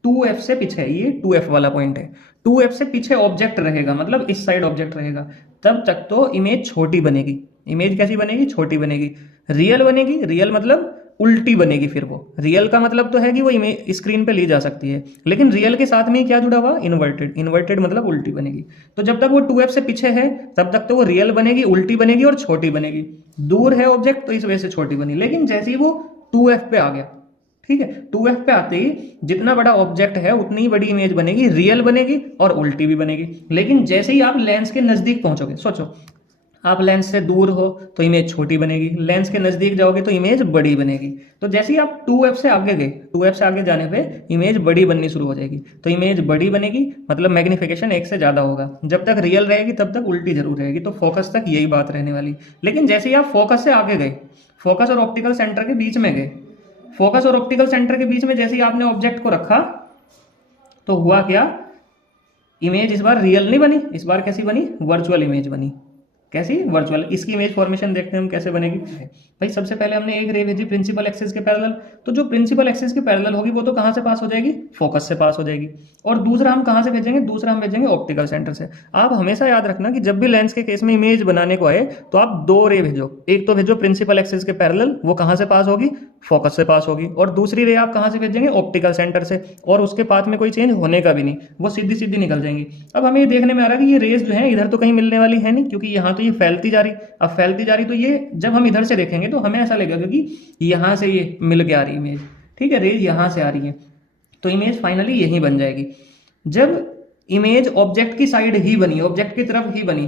2f से पीछे, ये 2f वाला पॉइंट है, 2f से पीछे ऑब्जेक्ट रहेगा, मतलब इस साइड ऑब्जेक्ट रहेगा, तब तक तो इमेज छोटी बनेगी। इमेज कैसी बनेगी, छोटी बनेगी। रियल बनेगी, रियल मतलब उल्टी बनेगी। फिर वो रियल का मतलब तो है कि वो इमेज स्क्रीन पे ली जा सकती है, लेकिन रियल के साथ में ही क्या जुड़ा हुआ, इन्वर्टेड। इन्वर्टेड मतलब उल्टी बनेगी। तो जब तक वो 2f से पीछे है तब तक तो वो रियल बनेगी, उल्टी बनेगी और छोटी बनेगी। दूर है ऑब्जेक्ट तो इस वजह से छोटी बनी। लेकिन जैसे ही वो 2f पे आ गया, ठीक है, 2f पे आते ही जितना बड़ा ऑब्जेक्ट है उतनी ही बड़ी इमेज बनेगी, रियल बनेगी और उल्टी भी बनेगी। लेकिन जैसे ही आप लेंस के नजदीक पहुंचोगे, सोचो आप लेंस से दूर हो तो इमेज छोटी बनेगी, लेंस के नजदीक जाओगे तो इमेज बड़ी बनेगी। तो जैसे ही आप 2f से आगे गए, 2f से आगे जाने पे इमेज बड़ी बननी शुरू हो जाएगी। तो इमेज बड़ी बनेगी मतलब मैग्निफिकेशन 1 से ज्यादा होगा। जब तक रियल रहेगी तब तक उल्टी जरूर रहेगी। तो फोकस तक यही बात रहने वाली। लेकिन जैसे ही आप फोकस से आगे गए, फोकस और ऑप्टिकल सेंटर के बीच में गए, फोकस और ऑप्टिकल सेंटर के बीच में जैसे ही आपने ऑब्जेक्ट को रखा तो हुआ क्या, इमेज इस बार रियल नहीं बनी, इस बार कैसी बनी, वर्चुअल इमेज बनी। कैसी, वर्चुअल। इसकी इमेज फॉर्मेशन देखते हैं हम कैसे बनेगी। भाई सबसे पहले हमने एक रे भेजी प्रिंसिपल एक्सिस के पैरेलल, तो जो प्रिंसिपल एक्सिस के पैरेलल होगी वो तो कहां से पास हो जाएगी, फोकस से पास हो जाएगी। और दूसरा हम कहां से भेजेंगे, दूसरा हम भेजेंगे ऑप्टिकल सेंटर से। आप हमेशा याद रखना कि जब भी लेंस के केस में इमेज बनाने को आए तो आप 2 रे भेजो। एक तो भेजो प्रिंसिपल एक्सिस के पैरेलल, वो कहां से पास होगी, फोकस से पास होगी। और दूसरी रे आप कहां से भेजेंगे, ऑप्टिकल सेंटर से, और उसके पाथ में कोई चेंज होने का भी नहीं, वो सीधी सीधी निकल जाएंगी। अब हमें ये देखने में आ रहा है कि ये रेज जो है इधर तो कहीं मिलने वाली है नहीं, क्योंकि यहाँ तो ये फैलती जा रही। अब फैलती जा रही तो ये जब हम इधर से देखेंगे तो हमें ऐसा लगेगा कि यहां से ये मिल के आ रही इमेज, ठीक है, रेज यहां से आ रही है, तो इमेज फाइनली यही बन जाएगी। जब इमेज ऑब्जेक्ट की साइड ही बनी, ऑब्जेक्ट की तरफ ही बनी,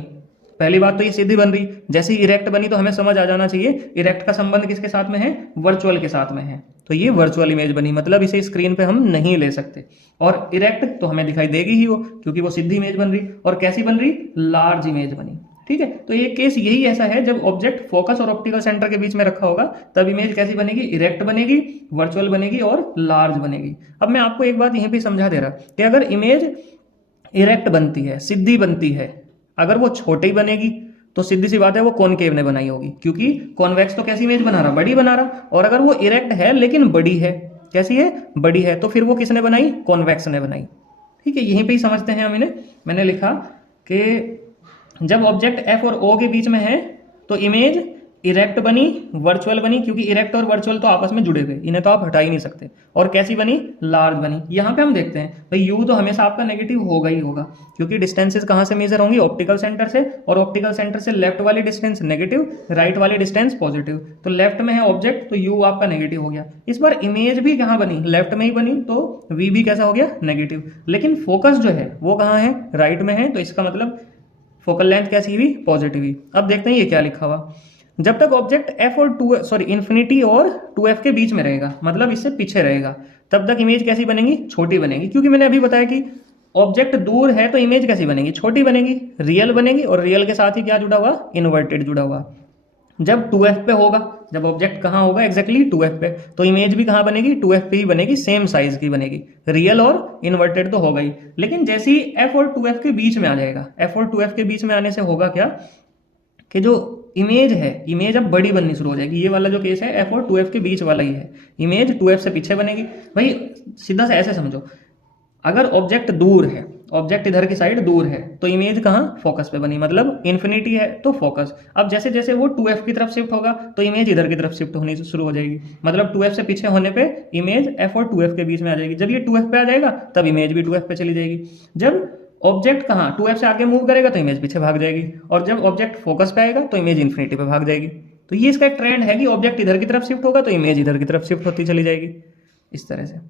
पहली बात तो ये सीधी बन रही, जैसे इरेक्ट बनी तो हमें समझ आ जाना चाहिए इरेक्ट का संबंध किसके साथ में है, वर्चुअल के साथ में है। तो ये वर्चुअल इमेज बनी, मतलब इसे स्क्रीन पे हम नहीं ले सकते। और इरेक्ट तो हमें दिखाई देगी ही वो, क्योंकि वो सीधी इमेज बन रही। और कैसी बन रही, लार्ज इमेज बनी। ठीक है, तो ये केस यही ऐसा है, जब ऑब्जेक्ट फोकस और ऑप्टिकल सेंटर के बीच में रखा होगा तब इमेज कैसी बनेगी, इरेक्ट बनेगी, वर्चुअल बनेगी और लार्ज बनेगी। अब मैं आपको एक बात यहीं पे समझा दे रहा कि अगर इमेज इरेक्ट बनती है, सीधी बनती है, अगर वो छोटी बनेगी तो सीधी सी बात है वो कॉनकेव ने बनाई होगी, क्योंकि कॉन्वेक्स तो कैसी इमेज बना रहा, बड़ी बना रहा, और अगर वो इरेक्ट है लेकिन बड़ी है, कैसी है, बड़ी है, तो फिर वो किसने बनाई, कॉन्वेक्स ने बनाई। ठीक है, यहीं पे ही समझते हैं हम इन्हें। मैंने लिखा कि जब ऑब्जेक्ट एफ और ओ के बीच में है तो इमेज इरेक्ट बनी, वर्चुअल बनी, क्योंकि इरेक्ट और वर्चुअल तो आपस में जुड़े हुए, इन्हें तो आप हटा ही नहीं सकते। और कैसी बनी, लार्ज बनी। यहाँ पे हम देखते हैं भाई यू तो हमेशा आपका नेगेटिव होगा ही होगा, क्योंकि डिस्टेंसेस कहाँ से मेजर होंगी, ऑप्टिकल सेंटर से, और ऑप्टिकल सेंटर से लेफ्ट वाली डिस्टेंस नेगेटिव, राइट वाली डिस्टेंस पॉजिटिव। तो लेफ्ट में है ऑब्जेक्ट तो यू आपका नेगेटिव हो गया। इस बार इमेज भी कहाँ बनी, लेफ्ट में ही बनी, तो वी भी कैसा हो गया, नेगेटिव। लेकिन फोकस जो है वो कहाँ है, राइट में है, तो इसका मतलब फोकल लेंथ कैसी हुई, पॉजिटिव हुई। अब देखते हैं ये क्या लिखा हुआ। जब तक ऑब्जेक्ट एफ और इन्फिनिटी और 2f के बीच में रहेगा, मतलब इससे पीछे रहेगा, तब तक इमेज कैसी बनेगी, छोटी बनेगी। क्योंकि मैंने अभी बताया कि ऑब्जेक्ट दूर है तो इमेज कैसी बनेगी, छोटी बनेगी, रियल बनेगी, और रियल के साथ ही क्या जुड़ा हुआ, इन्वर्टेड जुड़ा हुआ। जब 2f पे होगा, जब ऑब्जेक्ट कहाँ होगा, एग्जैक्टली 2f पे, तो इमेज भी कहाँ बनेगी, 2f पे ही बनेगी, सेम साइज की बनेगी। रियल और इन्वर्टेड तो होगा ही, लेकिन जैसे ही f और 2f के बीच में आ जाएगा, f और 2f के बीच में आने से होगा क्या कि जो इमेज है, इमेज अब बड़ी बननी शुरू हो जाएगी। ये वाला जो केस है f और 2f के बीच वाला ही है, इमेज 2f से पीछे बनेगी। भाई सीधा से ऐसे समझो, अगर ऑब्जेक्ट दूर है, ऑब्जेक्ट इधर की साइड दूर है, तो इमेज कहाँ, फोकस पे बनी, मतलब इन्फिनिटी है तो फोकस। अब जैसे जैसे वो 2f की तरफ शिफ्ट होगा तो इमेज इधर की तरफ शिफ्ट होनी शुरू हो जाएगी, मतलब 2f से पीछे होने पे इमेज f और 2f के बीच में आ जाएगी। जब ये 2f पे आ जाएगा तब इमेज भी 2f पे चली जाएगी। जब ऑब्जेक्ट कहाँ 2f से आगे मूव करेगा तो इमेज पीछे भाग जाएगी, और जब ऑब्जेक्ट फोकस पे आएगा तो इमेज इन्फिनिटी पे भाग जाएगी। तो ये इसका एक ट्रेंड है कि ऑब्जेक्ट इधर की तरफ शिफ्ट होगा तो इमेज इधर की तरफ शिफ्ट होती चली जाएगी, इस तरह से।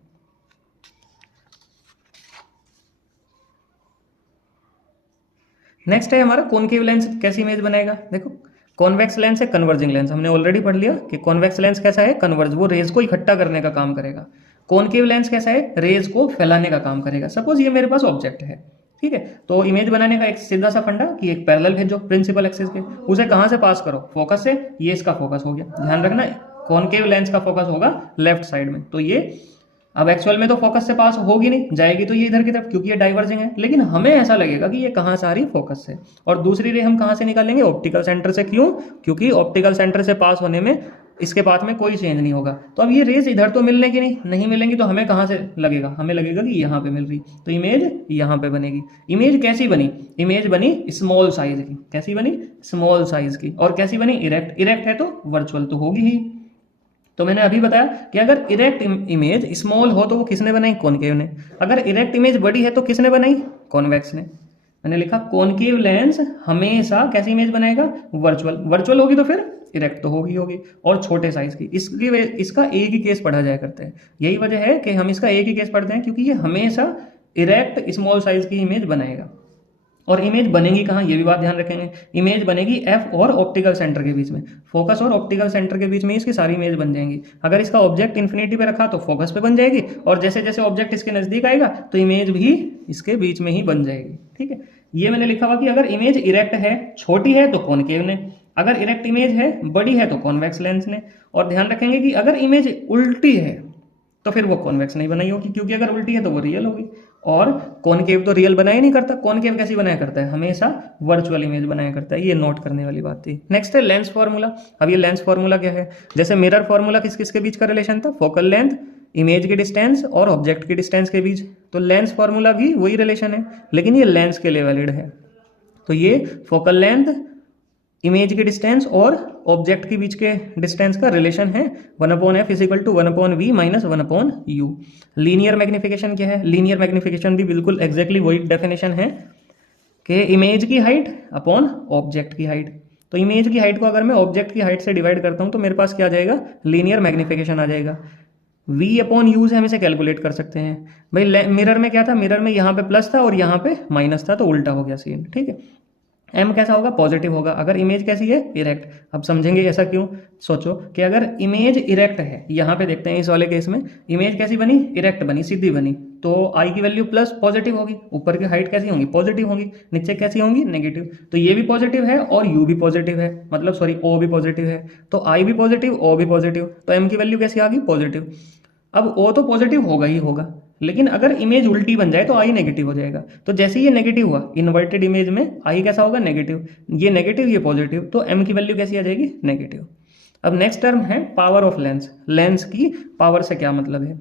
नेक्स्ट है हमारा कॉनकेव लेंस कैसी इमेज बनाएगा। देखो, कॉन्वेक्स लेंस है, कन्वर्जिंग लेंस, हमने ऑलरेडी पढ़ लिया कि कॉन्वेक्स लेंस कैसा है, कन्वर्ज, वो रेज को इकट्ठा करने का काम करेगा। कॉनकेव लेंस कैसा है, रेज को फैलाने का काम करेगा। सपोज ये मेरे पास ऑब्जेक्ट है, ठीक है, तो इमेज बनाने का एक सीधा सा फंडा कि एक पैरेलल भेजो प्रिंसिपल एक्सिस के, उसे कहां से पास करो, फोकस से। ये इसका फोकस हो गया, ध्यान रखना कॉनकेव लेंस का फोकस होगा लेफ्ट साइड में। तो ये अब एक्चुअल में तो फोकस से पास होगी नहीं, जाएगी तो ये इधर की तरफ, क्योंकि ये डाइवर्जिंग है, लेकिन हमें ऐसा लगेगा कि ये कहाँ से आ रही, फोकस से। और दूसरी रे हम कहाँ से निकालेंगे, ऑप्टिकल सेंटर से। क्यों, क्योंकि ऑप्टिकल सेंटर से पास होने में इसके पाथ में कोई चेंज नहीं होगा। तो अब ये रेज इधर तो मिलने की नहीं मिलेंगी, तो हमें कहाँ से लगेगा, हमें लगेगा कि यहाँ पे मिल रही, तो इमेज यहाँ पे बनेगी। इमेज कैसी बनी, इमेज बनी स्मॉल साइज की। कैसी बनी, स्मॉल साइज की। और कैसी बनी, इरेक्ट। इरेक्ट है तो वर्चुअल तो होगी ही। तो मैंने अभी बताया कि अगर इरेक्ट इमेज स्मॉल हो तो वो किसने बनाई, कॉनकेव ने। अगर इरेक्ट इमेज बड़ी है तो किसने बनाई, कॉन्वेक्स ने। मैंने लिखा कॉनकेव लेंस हमेशा कैसी इमेज बनाएगा, वर्चुअल। वर्चुअल होगी तो फिर इरेक्ट तो होगी और छोटे साइज की। इसका एक ही केस पढ़ा जाया करता है। यही वजह है कि हम इसका एक ही केस पढ़ते हैं, क्योंकि ये हमेशा इरेक्ट स्मॉल साइज की इमेज बनाएगा। और इमेज बनेगी कहाँ, ये भी बात ध्यान रखेंगे। इमेज बनेगी एफ और ऑप्टिकल सेंटर के बीच में, फोकस और ऑप्टिकल सेंटर के बीच में इसकी सारी इमेज बन जाएंगी। अगर इसका ऑब्जेक्ट इन्फिनिटी पे रखा तो फोकस पे बन जाएगी, और जैसे जैसे ऑब्जेक्ट इसके नजदीक आएगा तो इमेज भी इसके बीच में ही बन जाएगी। ठीक है, ये मैंने लिखा हुआ कि अगर इमेज इरेक्ट है, छोटी है तो कॉनकेव ने, अगर इरेक्ट इमेज है, बड़ी है तो कॉन्वेक्स लेंस ने। और ध्यान रखेंगे कि अगर इमेज उल्टी है तो फिर वो कॉन्वेक्स नहीं बनाई होगी, क्योंकि अगर उल्टी है तो वो रियल होगी। और कॉनकेव तो रियल बनाया नहीं करता, कॉनकेव कैसी बनाया करता है, हमेशा वर्चुअल इमेज बनाया करता है। ये नोट करने वाली बात थी। नेक्स्ट है लेंस फॉर्मूला। अब ये लेंस फॉर्मूला क्या है, जैसे मिरर फॉर्मूला किस किसके बीच का रिलेशन था, फोकल लेंथ, इमेज की डिस्टेंस और ऑब्जेक्ट की डिस्टेंस के बीच। तो लेंस फॉर्मूला भी वही रिलेशन है, लेकिन ये लेंस के लिए वैलिड है। तो ये फोकल लेंथ, इमेज की डिस्टेंस और ऑब्जेक्ट के बीच के डिस्टेंस का रिलेशन है 1/f = 1/v - 1/u। Linear magnification क्या है, लीनियर मैग्निफिकेशन भी बिल्कुल एग्जैक्टली वही डेफिनेशन है कि इमेज की हाइट अपॉन ऑब्जेक्ट की हाइट। तो इमेज की हाइट को अगर मैं ऑब्जेक्ट की हाइट से डिवाइड करता हूं तो मेरे पास क्या आ जाएगा, लीनियर मैग्निफिकेशन आ जाएगा। v/u से हम इसे कैलकुलेट कर सकते हैं। भाई मिरर में क्या था, मिरर में यहाँ पे प्लस था और यहाँ पे माइनस था, तो उल्टा हो गया सीन। ठीक है, m कैसा होगा, पॉजिटिव होगा। अगर इमेज कैसी है, इरेक्ट। अब समझेंगे ऐसा क्यों। सोचो कि अगर इमेज इरेक्ट है, यहाँ पे देखते हैं इस वाले केस में इमेज कैसी बनी, इरेक्ट बनी, सीधी बनी, तो i की वैल्यू प्लस पॉजिटिव होगी, ऊपर की हाइट कैसी होंगी, पॉजिटिव होगी, नीचे कैसी होंगी, नेगेटिव। तो ये भी पॉजिटिव है और u भी पॉजिटिव है, मतलब सॉरी o भी पॉजिटिव है, तो i भी पॉजिटिव, o भी पॉजिटिव, तो m की वैल्यू कैसी आ गई, पॉजिटिव। अब o तो पॉजिटिव होगा ही होगा, लेकिन अगर इमेज उल्टी बन जाए तो आई नेगेटिव हो जाएगा। तो जैसे ये नेगेटिव हुआ इन्वर्टेड इमेज में, आई कैसा होगा, नेगेटिव, ये नेगेटिव ये पॉजिटिव, तो एम की वैल्यू कैसी आ जाएगी, नेगेटिव। अब नेक्स्ट टर्म है पावर ऑफ लेंस। लेंस की पावर से क्या मतलब है,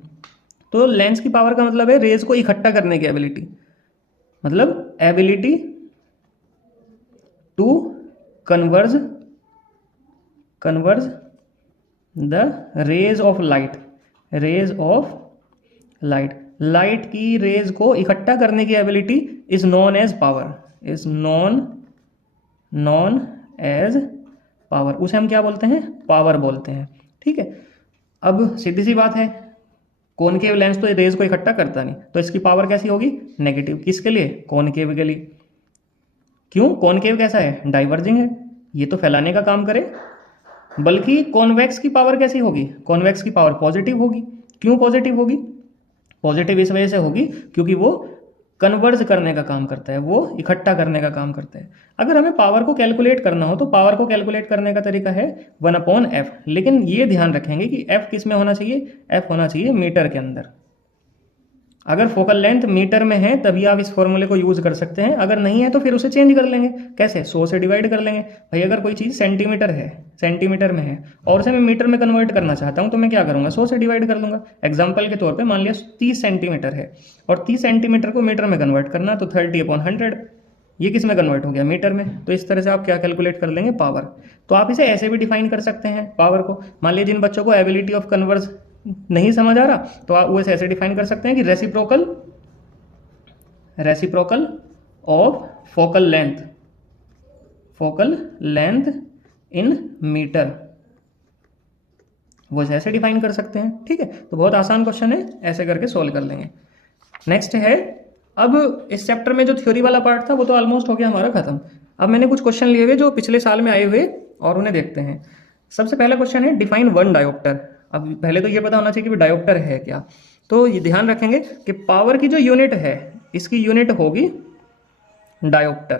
तो लेंस की पावर का मतलब है रेज को इकट्ठा करने की एबिलिटी, मतलब ability to converge the rays of light, rays of light, light की रेज को इकट्ठा करने की ability is known as power, is known as power, उसे हम क्या बोलते हैं, पावर बोलते हैं। ठीक है, अब सीधी सी बात है, कॉनकेव लेंस तो रेज को इकट्ठा करता नहीं, तो इसकी पावर कैसी होगी, नेगेटिव। किसके लिए, कॉनकेव के लिए। क्यों, कॉनकेव कैसा है, डाइवर्जिंग है, ये तो फैलाने का काम करे। बल्कि कॉन्वेक्स की पावर कैसी होगी, कॉन्वेक्स की पावर पॉजिटिव होगी। क्यों पॉजिटिव होगी, पॉजिटिव इस वजह से होगी क्योंकि वो कन्वर्ज करने का काम करता है, वो इकट्ठा करने का काम करता है। अगर हमें पावर को कैलकुलेट करना हो तो पावर को कैलकुलेट करने का तरीका है 1/f, लेकिन ये ध्यान रखेंगे कि f किस में होना चाहिए, f होना चाहिए मीटर के अंदर। अगर फोकल लेंथ मीटर में है तभी आप इस फॉर्मूले को यूज कर सकते हैं, अगर नहीं है तो फिर उसे चेंज कर लेंगे। कैसे, 100 से डिवाइड कर लेंगे। भाई अगर कोई चीज़ सेंटीमीटर है, सेंटीमीटर में है और उसे मैं मीटर में कन्वर्ट करना चाहता हूं तो मैं क्या करूंगा, 100 से डिवाइड कर लूंगा। एग्जाम्पल के तौर पे मान लिया 30 सेंटीमीटर है और 30 सेंटीमीटर को मीटर में कन्वर्ट करना, तो 30/100, ये किस में कन्वर्ट हो गया, मीटर में। तो इस तरह से आप क्या कैलकुलेट कर लेंगे, पावर। तो आप इसे ऐसे भी डिफाइन कर सकते हैं पावर को। मान लीजिए जिन बच्चों को एबिलिटी ऑफ कन्वर्ज नहीं समझ आ रहा तो आप वो ऐसे डिफाइन कर सकते हैं कि reciprocal of focal length in metre, वो ऐसे डिफाइन कर सकते हैं। ठीक है, तो बहुत आसान क्वेश्चन है, ऐसे करके सोल्व कर लेंगे। नेक्स्ट है, अब इस चैप्टर में जो थ्योरी वाला पार्ट था वो तो ऑलमोस्ट हो गया हमारा खत्म। अब मैंने कुछ क्वेश्चन लिए हुए जो पिछले साल में आए हुए और उन्हें देखते हैं। सबसे पहला क्वेश्चन है डिफाइन वन डायोप्टर। अब पहले तो ये पता होना चाहिए कि डायोप्टर है क्या। तो ये ध्यान रखेंगे कि पावर की जो यूनिट है इसकी यूनिट होगी डायोप्टर।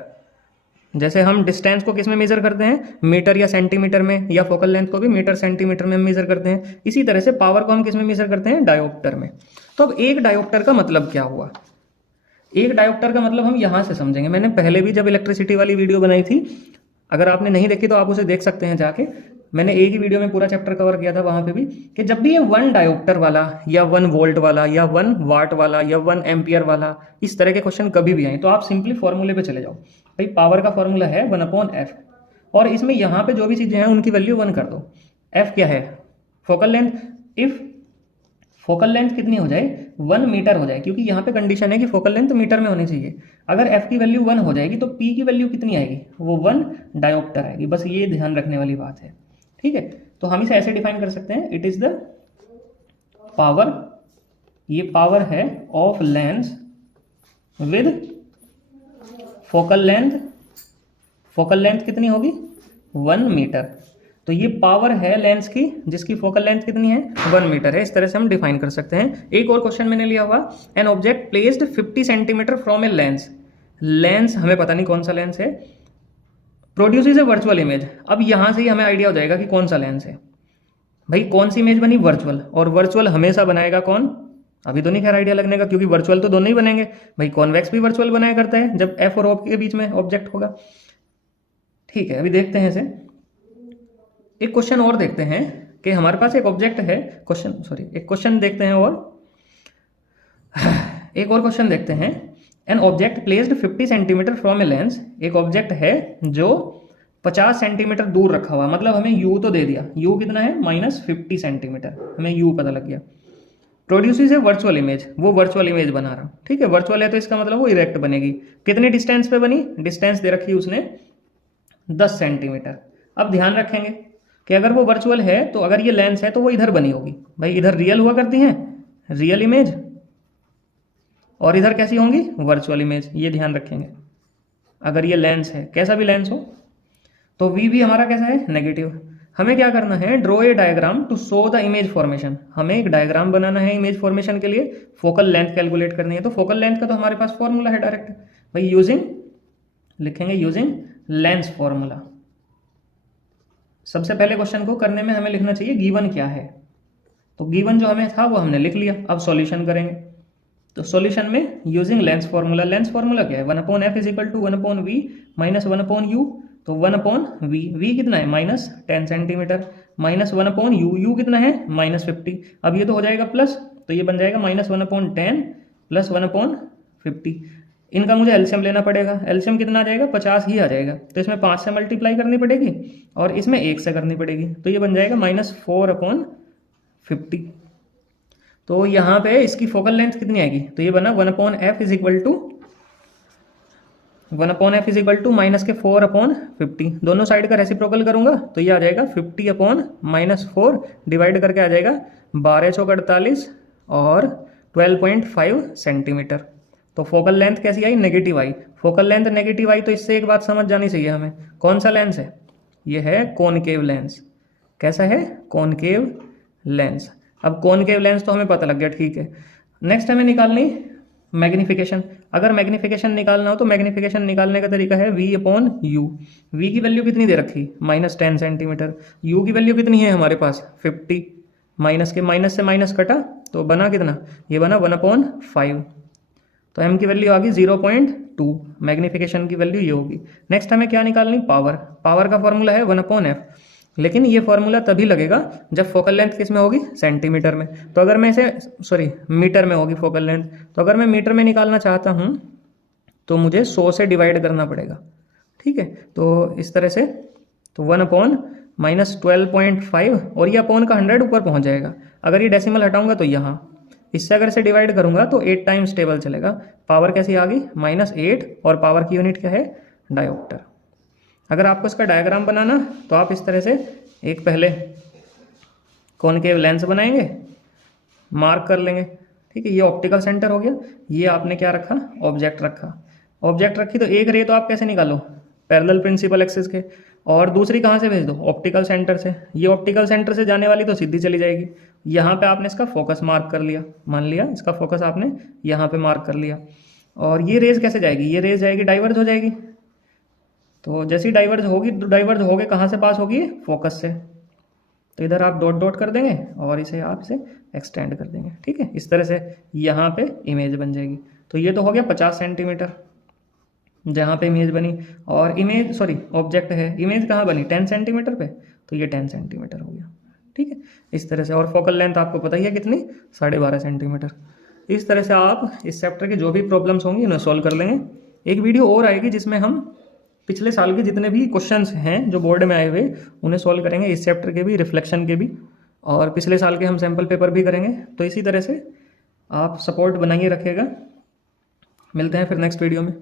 जैसे हम डिस्टेंस को किस में मेजर करते हैं, मीटर या सेंटीमीटर में, या फोकल लेंथ को भी मीटर सेंटीमीटर में हम मेजर करते हैं, इसी तरह से पावर को हम किस में मेजर करते हैं, डायोप्टर में। तो अब एक डायोप्टर का मतलब क्या हुआ, एक डायोप्टर का मतलब हम यहां से समझेंगे। मैंने पहले भी जब इलेक्ट्रिसिटी वाली वीडियो बनाई थी, अगर आपने नहीं देखी तो आप उसे देख सकते हैं जाके, मैंने एक ही वीडियो में पूरा चैप्टर कवर किया था वहां पे भी, कि जब भी ये 1 डायोप्टर वाला या 1 वोल्ट वाला या 1 वाट वाला या 1 एम्पियर वाला इस तरह के क्वेश्चन कभी भी आए तो आप सिंपली फॉर्मूले पे चले जाओ। भाई पावर का फॉर्मूला है 1/f, और इसमें यहाँ पे जो भी चीजें हैं उनकी वैल्यू 1 कर दो। f क्या है, focal length. If focal length कितनी हो जाए, 1 मीटर हो जाए, क्योंकि यहाँ पे कंडीशन है कि फोकल लेंथ मीटर में होनी चाहिए। अगर f की वैल्यू 1 हो जाएगी तो p की वैल्यू कितनी आएगी, वो 1 डायोप्टर आएगी। बस ये ध्यान रखने वाली बात है। ठीक है, तो हम इसे ऐसे डिफाइन कर सकते हैं, इट इज द पावर, ये पावर है of lens with focal length. Focal length कितनी होगी, 1 मीटर। तो ये पावर है लेंस की जिसकी फोकल लेंथ कितनी है, 1 मीटर है। इस तरह से हम डिफाइन कर सकते हैं। एक और क्वेश्चन मैंने लिया हुआ, an object placed 50 centimetre from a lens. Lens हमें पता नहीं कौन सा लेंस है, प्रोड्यूसेस ए वर्चुअल इमेज। अब यहां से ही हमें आइडिया हो जाएगा कि कौन सा लेंस है। भाई कौन सी इमेज बनी, वर्चुअल, और वर्चुअल हमेशा बनाएगा कौन, अभी तो नहीं खैर आइडिया लगने का, क्योंकि वर्चुअल तो दोनों ही बनेंगे। भाई कॉन्वेक्स भी वर्चुअल बनाया करता है जब एफ और ओ के बीच में ऑब्जेक्ट होगा। ठीक है, अभी देखते हैं इसे। एक क्वेश्चन और देखते हैं कि हमारे पास एक ऑब्जेक्ट है, एक क्वेश्चन देखते हैं और एक और क्वेश्चन देखते हैं। An object placed 50 centimetre from a lens. एक ऑब्जेक्ट है जो 50 सेंटीमीटर दूर रखा हुआ, मतलब हमें u तो दे दिया, u कितना है, -50 सेंटीमीटर, हमें u पता लग गया। प्रोड्यूसेस ए वर्चुअल इमेज, वो वर्चुअल इमेज बना रहा। ठीक है, वर्चुअल है तो इसका मतलब वो इरेक्ट बनेगी। कितने डिस्टेंस पे बनी, डिस्टेंस दे रखी उसने 10 सेंटीमीटर। अब ध्यान रखेंगे कि अगर वो वर्चुअल है तो अगर ये लेंस है तो वो इधर बनी होगी। भाई इधर रियल हुआ करती हैं, रियल इमेज, और इधर कैसी होंगी, वर्चुअल इमेज। ये ध्यान रखेंगे। अगर ये लेंस है, कैसा भी लेंस हो, तो v भी हमारा कैसा है, नेगेटिव। हमें क्या करना है, draw a diagram to show the image formation. हमें एक डायग्राम बनाना है इमेज फॉर्मेशन के लिए, फोकल लेंथ कैलकुलेट करनी है। तो फोकल लेंथ का तो हमारे पास फॉर्मूला है डायरेक्ट, भाई यूजिंग, लिखेंगे यूजिंग लेंस फॉर्मूला। सबसे पहले क्वेश्चन को करने में हमें लिखना चाहिए गिवन क्या है, तो गिवन जो हमें था वो हमने लिख लिया। अब सॉल्यूशन करेंगे। तो सॉल्यूशन में using lens formula, lens formula क्या है, 1/f is equal to 1/v minus 1/u। तो 1/v, v कितना है -10 सेंटीमीटर, माइनस 1/u, u कितना है -50। अब ये तो हो जाएगा प्लस, तो ये बन जाएगा -1/10 प्लस 1/50। इनका मुझे एलसीएम लेना पड़ेगा, एलसीएम कितना आ जाएगा 50 ही आ जाएगा। तो इसमें 5 से मल्टीप्लाई करनी पड़ेगी और इसमें 1 से करनी पड़ेगी, तो ये बन जाएगा -4/50। तो यहाँ पे इसकी फोकल लेंथ कितनी आएगी, तो ये बना 1/f is equal to 1/f is equal to minus के 4/50। दोनों साइड का रेसिप्रोकल करूंगा तो ये आ जाएगा 50/-4 डिवाइड करके आ जाएगा 12 चौक 48 और 12.5 सेंटीमीटर। तो फोकल लेंथ कैसी आई, नेगेटिव आई। फोकल लेंथ नेगेटिव आई तो इससे एक बात समझ जानी चाहिए हमें, कौन सा लेंस है, ये है कॉनकेव लेंस। कैसा है, कॉनकेव लेंस। अब कॉनकेव लेंस तो हमें पता लग गया, ठीक है। नेक्स्ट हमें निकालनी मैग्निफिकेशन। अगर मैग्निफिकेशन निकालना हो तो मैग्निफिकेशन निकालने का तरीका है v/u। v की वैल्यू कितनी दे रखी, -10 सेंटीमीटर। u की वैल्यू कितनी है हमारे पास 50, माइनस से माइनस कटा तो बना कितना, ये बना 1/5। तो m की वैल्यू आ गई 0.2, मैग्निफिकेशन की वैल्यू ये होगी। नेक्स्ट हमें क्या निकालनी, पावर। पावर का फॉर्मूला है 1/f, लेकिन ये फॉर्मूला तभी लगेगा जब फोकल लेंथ किस में होगी, सेंटीमीटर में। तो अगर मैं इसे मीटर में होगी फोकल लेंथ, तो अगर मैं मीटर में निकालना चाहता हूँ तो मुझे 100 से डिवाइड करना पड़ेगा, ठीक है। तो इस तरह से, तो 1/-12.5 और ये अपॉन का 100 ऊपर पहुँच जाएगा। अगर ये डेसिमल हटाऊंगा तो यहाँ, इससे अगर इसे डिवाइड करूंगा तो 8 टाइम्स टेबल चलेगा। पावर कैसी आ गई, -8, और पावर की यूनिट क्या है, डायोप्टर। अगर आपको इसका डायग्राम बनाना तो आप इस तरह से एक पहले कॉनकेव लेंस बनाएंगे, मार्क कर लेंगे, ठीक है। ये ऑप्टिकल सेंटर हो गया, ये आपने क्या रखा, ऑब्जेक्ट रखा। ऑब्जेक्ट रखी तो एक रे तो आप कैसे निकालो, पैरेलल प्रिंसिपल एक्सिस के, और दूसरी कहाँ से भेज दो, ऑप्टिकल सेंटर से। ये ऑप्टिकल सेंटर से जाने वाली तो सीधी चली जाएगी। यहाँ पे आपने इसका फोकस मार्क कर लिया, मान लिया इसका फोकस आपने यहाँ पे मार्क कर लिया। और ये रेज कैसे जाएगी, ये रेज जाएगी डाइवर्ज हो जाएगी। तो जैसी डाइवर्ज होगी तो डाइवर्ज होके कहाँ से पास होगी, फोकस से। तो इधर आप डॉट डॉट कर देंगे और इसे आप इसे एक्सटेंड कर देंगे, ठीक है। इस तरह से यहाँ पे इमेज बन जाएगी। तो ये तो हो गया 50 सेंटीमीटर जहाँ पे इमेज बनी, और इमेज ऑब्जेक्ट है, इमेज कहाँ बनी 10 सेंटीमीटर पे, तो ये 10 सेंटीमीटर हो गया, ठीक है। इस तरह से, और फोकल लेंथ आपको पता ही है कितनी, 12.5 सेंटीमीटर। इस तरह से आप इस चैप्टर की जो भी प्रॉब्लम्स होंगी उन्हें सॉल्व कर लेंगे। एक वीडियो और आएगी जिसमें हम पिछले साल के जितने भी क्वेश्चंस हैं जो बोर्ड में आए हुए उन्हें सॉल्व करेंगे, इस चैप्टर के भी, रिफ्लेक्शन के भी, और पिछले साल के हम सैम्पल पेपर भी करेंगे। तो इसी तरह से आप सपोर्ट बनाइए रखिएगा। मिलते हैं फिर नेक्स्ट वीडियो में।